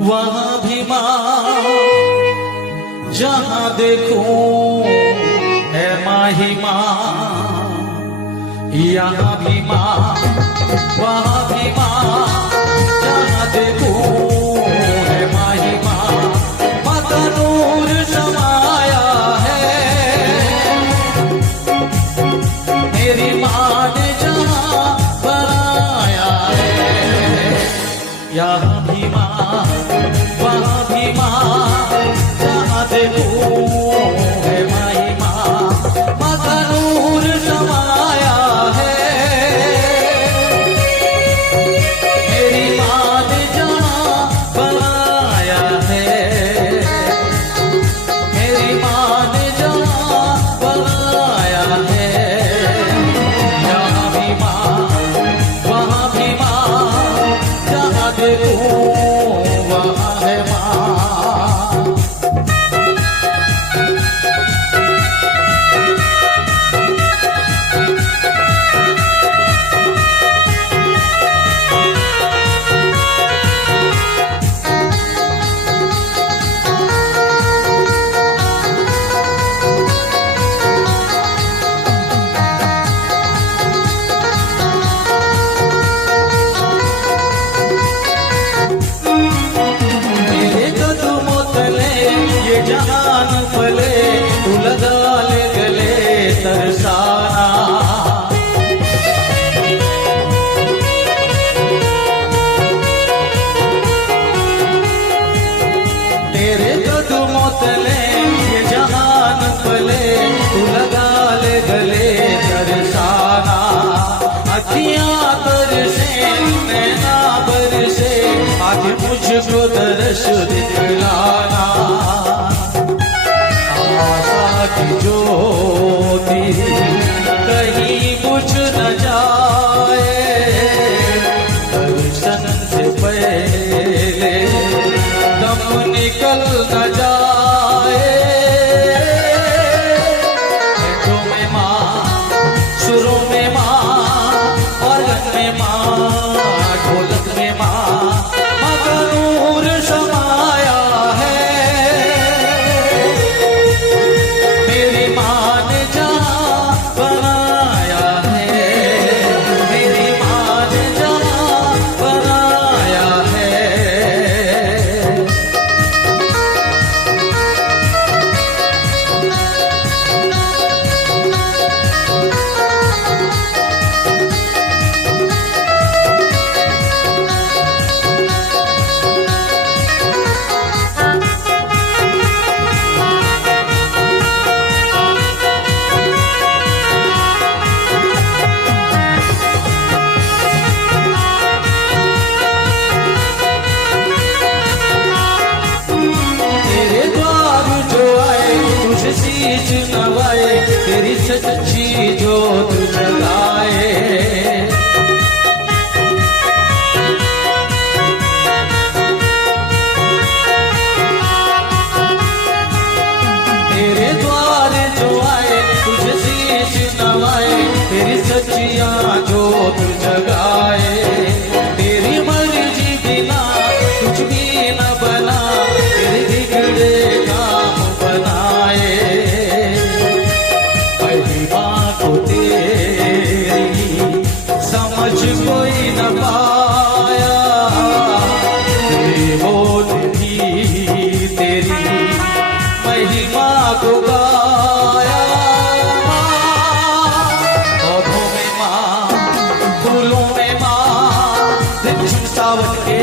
वहां भी माँ, जहां देखूं है माही माँ। यहाँ भी माँ, वहां भी माँ, जहां देखूं है माही माँ। माँ का नूर समाया है, मेरी माँ ने जहां बनाया है। यहाँ भी माँ, वहां भी माँ, जहां देखूं है माही माँ। माँ का नूर समाया है, मेरी माँ ने जहां बनाया है। मेरी माँ ने जहां बनाया है। यहाँ भी माँ, वहां भी माँ, जहां देखूं वहां है माँ। जहान फले तू लगा ले गले तरसाना। तेरे कदमों तले ये जहान फले तू लगा ले गले तरसाना। अखियां तरसे नैना बरसे आज मुझको दर्श दिखलाना। की ज्योति कहीं बुझ न जाए, दर्शन से पहले दम निकल न जाए। हाथों में माँ, सुरों में माँ, ऑर्गन में माँ, ढोलक में माँ। माँ का नूर समाया है, शीश नवाए तेरी सच्ची जोत जगाए। तेरे द्वार जो आए तुझे शीश नवाए तेरी सच्चियां जोत जगाए। तेरी मर्जी बिना कुछ भी न बना, तेरे बिगड़े काम बनाए। तेरी समझ कोई न पाया, तेरे बोल भी तेरी महिमा को गाया। पौधों में माँ, फूलों में माँ, दिन सावन के